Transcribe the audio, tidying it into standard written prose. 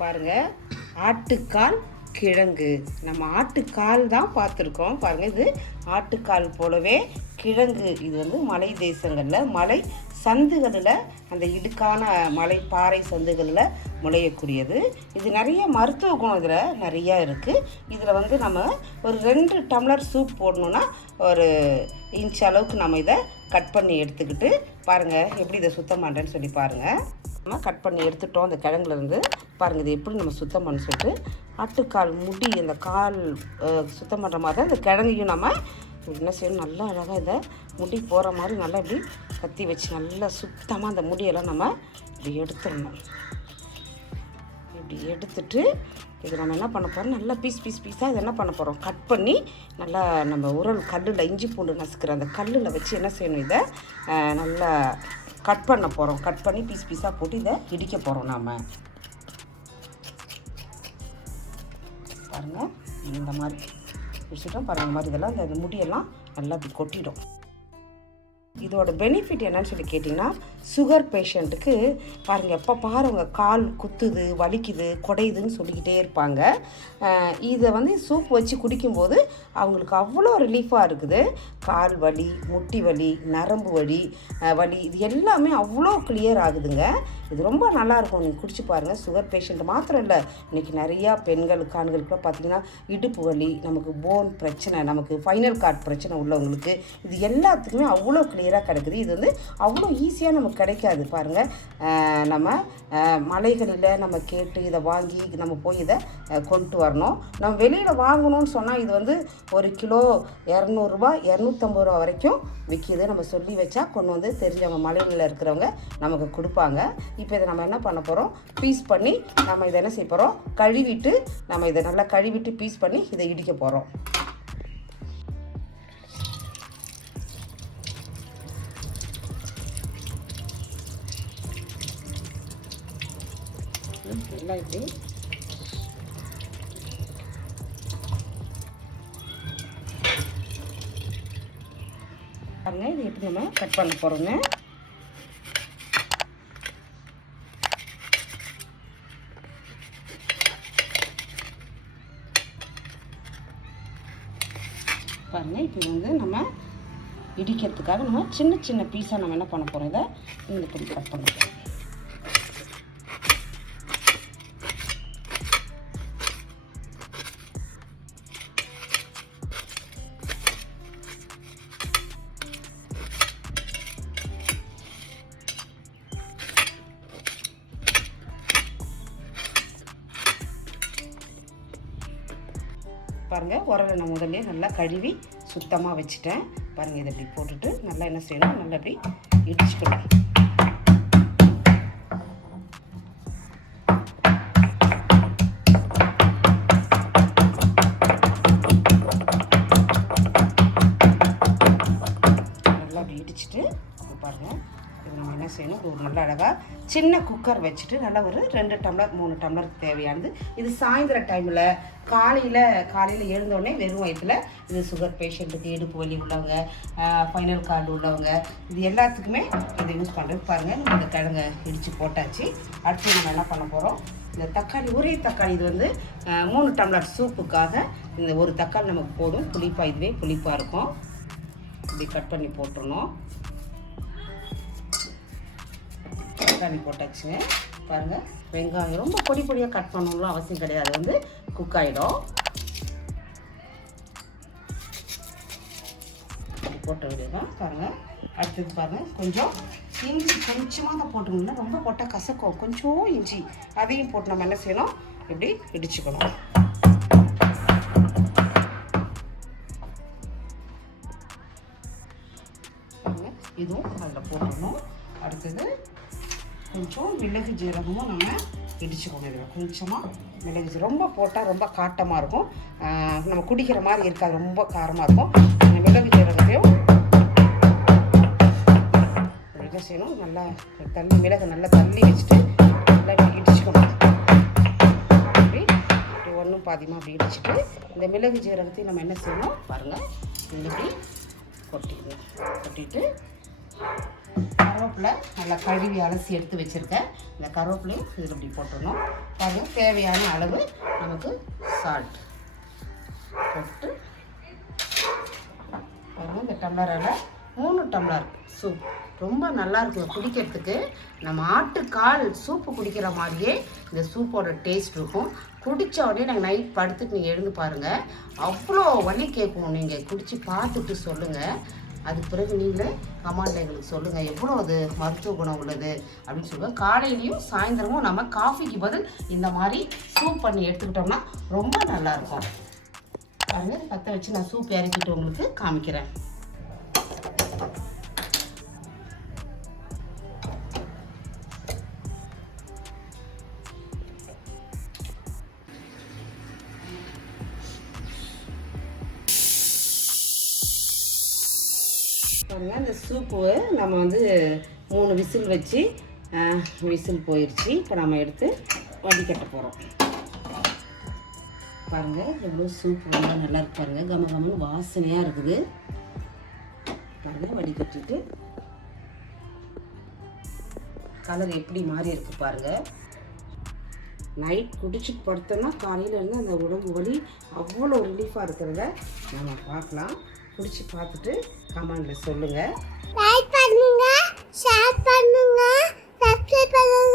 பாருங்கள், ஆட்டுக்கால் கிழங்கு. நம்ம ஆட்டுக்கால் தான் பார்த்துருக்கோம். பாருங்கள், இது ஆட்டுக்கால் போலவே கிழங்கு. இது வந்து மலை தேசங்களில், மலை சந்துகளில், அந்த இடுக்கான மலை பாறை சந்துகளில் முளையக்கூடியது. இது நிறைய மருத்துவ குணம் இதில் நிறையா இருக்குது. இதில் வந்து நம்ம ஒரு 2 டம்ளர் சூப் போடணுன்னா ஒரு இன்ச் அளவுக்கு நம்ம இதை கட் பண்ணி எடுத்துக்கிட்டு, பாருங்கள் எப்படி இதை சுத்தம் பண்ணுறேன்னு சொல்லி பாருங்கள். நம்ம கட் பண்ணி எடுத்துட்டோம் அந்த கிழங்குலேருந்து. பாருங்கள், இது எப்படி நம்ம சுத்தம் பண்ண சொல்லிட்டு, ஆட்டுக்கால் முடி அந்த கால் சுத்தம் பண்ணுற மாதிரி தான் இந்த கிழங்கையும் நம்ம என்ன செய்யணும், நல்லா அழகாக இதை முடி போகிற மாதிரி நல்லா இப்படி கத்தி வச்சு நல்லா சுத்தமாக அந்த முடியெல்லாம் நம்ம இப்படி எடுத்துடணும். இப்படி எடுத்துட்டு இது நம்ம என்ன பண்ண போகிறோம், நல்லா பீஸாக இது என்ன பண்ண போகிறோம், கட் பண்ணி நல்லா நம்ம உரல் கல்லில் இஞ்சி பூண்டு நசுக்கிற அந்த கல்லில் வச்சு என்ன செய்யணும், இதை நல்லா கட் பண்ண போகிறோம். கட் பண்ணி பீஸாக போட்டு இதை இடிக்க போகிறோம். நாம் பாருங்கள், இந்த மாதிரி பிடிச்சிட்டோம். பாருங்கள், இந்த மாதிரி இதெல்லாம் இந்த முடியெல்லாம் நல்லா இப்படி கொட்டிடும். இதோட பெனிஃபிட் என்னன்னு சொல்லி கேட்டிங்கன்னா, சுகர் பேஷண்ட்டுக்கு பாருங்கள், எப்போ பாருங்க கால் குத்துது, வலிக்குது, குடையுதுன்னு சொல்லிக்கிட்டே இருப்பாங்க. இதை வந்து சூப் வச்சு குடிக்கும்போது அவங்களுக்கு அவ்வளோ ரிலீஃபாக இருக்குது. கால் வலி, முட்டி வலி, நரம்பு வலி இது எல்லாமே அவ்வளோ கிளியர் ஆகுதுங்க. இது ரொம்ப நல்லாயிருக்கும். நீங்கள் குடிச்சு பாருங்கள். சுகர் பேஷண்ட் மாத்திரம் இல்லை, இன்றைக்கி நிறையா பெண்களுக்கு ஆண்களுக்குலாம் பார்த்திங்கன்னா இடுப்பு வலி, நமக்கு போன் பிரச்சனை, நமக்கு ஃபைனல் கார்ட் பிரச்சனை உள்ளவங்களுக்கு இது எல்லாத்துக்குமே அவ்வளோ கிளியராக கிடைக்குது. இது வந்து அவ்வளோ ஈஸியாக நமக்கு கிடைக்காது. பாருங்கள், நம்ம மலைகளில் நம்ம கேட்டு இதை வாங்கி நம்ம போய் இதை கொண்டு வரணும். நம்ம வெளியில் வாங்கணும்னு சொன்னால் இது வந்து 1 கிலோ 200 ரூபா 250 ரூபா வரைக்கும் விற்கிது. நம்ம சொல்லி வச்சா கொண்டு வந்து தெரிஞ்சவங்க மலைகளில் இருக்கிறவங்க நமக்கு கொடுப்பாங்க. இப்போ இதை நம்ம என்ன பண்ண போகிறோம், பீஸ் பண்ணி நம்ம இதை என்ன செய்ய போகிறோம், கழுவிட்டு நம்ம இதை நல்லா கழுவிட்டு பீஸ் பண்ணி இதை இடிக்க போகிறோம். எல்லாம் இப்படி பாருங்க, இது எப்படி நம்ம கட் பண்ண போகிறோங்க. பாருங்கள், இப்போ வந்து நம்ம இடிக்கிறதுக்காக நம்ம சின்ன பீஸாக நம்ம என்ன பண்ண போகிறோம், இதை இந்த படி கட் பண்ண போகிறோம். பாருங்கள், உரலை நான் முதல்ல நல்லா கழுவி சுத்தமாக வச்சுட்டேன். பாருங்கள், இதை இப்படி போட்டுட்டு நல்லா என்ன செய்யணும், நல்லா இப்படி இடிச்சுக்கணும். நல்லா அப்படி இடிச்சுட்டு பாருங்கள், இது நம்ம என்ன செய்யணும், ஒரு நல்ல அழகாக சின்ன குக்கர் வச்சுட்டு நல்லா ஒரு 2 டம்ளர் 3 டம்ளருக்கு தேவையானது. இது சாயந்தர டைமில் காலையில் எழுந்தோடனே வெறும் வயிற்றில் இது சுகர் பேஷண்ட்டுக்கு, இடுப்பு வலி உள்ளவங்க, ஃபைனல் கார்டு உள்ளவங்க, இது எல்லாத்துக்குமே இதை யூஸ் பண்ணுறது. பாருங்கள், நம்ம இந்த கிழங்கை இடித்து போட்டாச்சு. அடுத்து நம்ம என்ன பண்ண போகிறோம், இந்த தக்காளி, ஒரே தக்காளி, இது வந்து 3 டம்ளர் சூப்புக்காக இந்த ஒரு தக்காளி நமக்கு போதும். புளிப்பாக, இதுவே புளிப்பாக இருக்கும். இப்படி கட் பண்ணி போட்டுருணும். தக்காளி போட்டாச்சுங்க. பாருங்கள், வெங்காயம் ரொம்ப பொடியாக கட் பண்ணணும்லாம் அவசியம் கிடையாது, வந்து குக் ஆகிடும். போட்ட வேண்டியதான். பாருங்கள், அடுத்தது பாருங்கள், கொஞ்சம் இஞ்சி கொஞ்சமாக தான் போட்டுக்கணும்னா ரொம்ப போட்டால் கசக்கும். கொஞ்சம் இஞ்சி அதையும் போட்டு நம்ம என்ன செய்யணும், இப்படி இடிச்சுக்கணும். இதுவும் அதில் போட்டுடணும். அடுத்தது கொஞ்சம் மிளகு ஜீரகமும் நம்ம இடிச்சுக்கணும். இதில் கொஞ்சமாக மிளகு ஜீரகம், ரொம்ப போட்டால் ரொம்ப காட்டமாக இருக்கும், நம்ம குடிக்கிற மாதிரி இருக்காது, ரொம்ப காரமாக இருக்கும். அந்த மிளகு ஜீரகத்தையும் என்ன செய்யணும், நல்லா மிளகு நல்லா தள்ளி வச்சுட்டு நல்லா இடிச்சுக்கணும். அப்படி ஒன்றும் பாதியமாக அப்படி இடிச்சுட்டு இந்த மிளகு ஜீரகத்தையும் நம்ம என்ன செய்யணும், பாருங்கள், இப்படி கொட்டிட்டு கருவேப்பிலை நல்லா கழுவி அலசி எடுத்து வச்சுருக்கேன். இந்த கருவேப்பிலையும் இதில் இப்படி போட்டுடணும். பாருங்கள், தேவையான அளவு நமக்கு சால்ட் போட்டு பாருங்கள். இந்த டம்ளரால் 3 டம்ளர் சூப் ரொம்ப நல்லா இருக்குங்க குடிக்கிறதுக்கு. நம்ம ஆட்டுக்கால் சூப்பு குடிக்கிற மாதிரியே இந்த சூப்போட டேஸ்ட் இருக்கும். குடித்த உடனே நாங்கள் நைட் படுத்துட்டு நீங்கள் எழுந்து பாருங்கள், அவ்வளோ வலி கேட்கும். நீங்கள் குடித்து பார்த்துட்டு சொல்லுங்கள். அதுக்கு பிறகு நீங்களே கமெண்ட்டில் எங்களுக்கு சொல்லுங்கள் எவ்வளோ அது மருத்துவ குணம் உள்ளது அப்படின்னு சொல்லுங்கள். காலையிலையும் சாயந்தரமும் நம்ம காஃபிக்கு பதில் இந்த மாதிரி சூப் பண்ணி எடுத்துக்கிட்டோம்னா ரொம்ப நல்லாயிருக்கும். பாருங்கள், பற்ற வச்சு நான் சூப் இறக்கிட்டு உங்களுக்கு காமிக்கிறேன். பாருங்கள், இந்த சூப்பு நம்ம வந்து 3 விசில் வச்சு விசில் போயிடுச்சு. இப்போ நம்ம எடுத்து வடிகட்ட போகிறோம். பாருங்கள், எவ்வளோ சூப் ரொம்ப நல்லா இருக்கு. பாருங்கள், கம கமன்னு வாசனையாக இருக்குது. பாருங்கள், வடிகட்டிட்டு கலர் எப்படி மாறி இருக்கு பாருங்கள். நைட் குடிச்சிட்டு படுத்தோம்னா காலையில் இருந்து அந்த உடம்பு வலி அவ்வளோ ரிலீஃபாக இருக்கிறத நம்ம பார்க்கலாம். குடிச்சு பார்த்துட்டு கமெண்ட்ல சொல்லுங்க. லைக் பண்ணுங்க, ஷேர் பண்ணுங்க, சப்ஸ்கிரைப் பண்ணுங்க.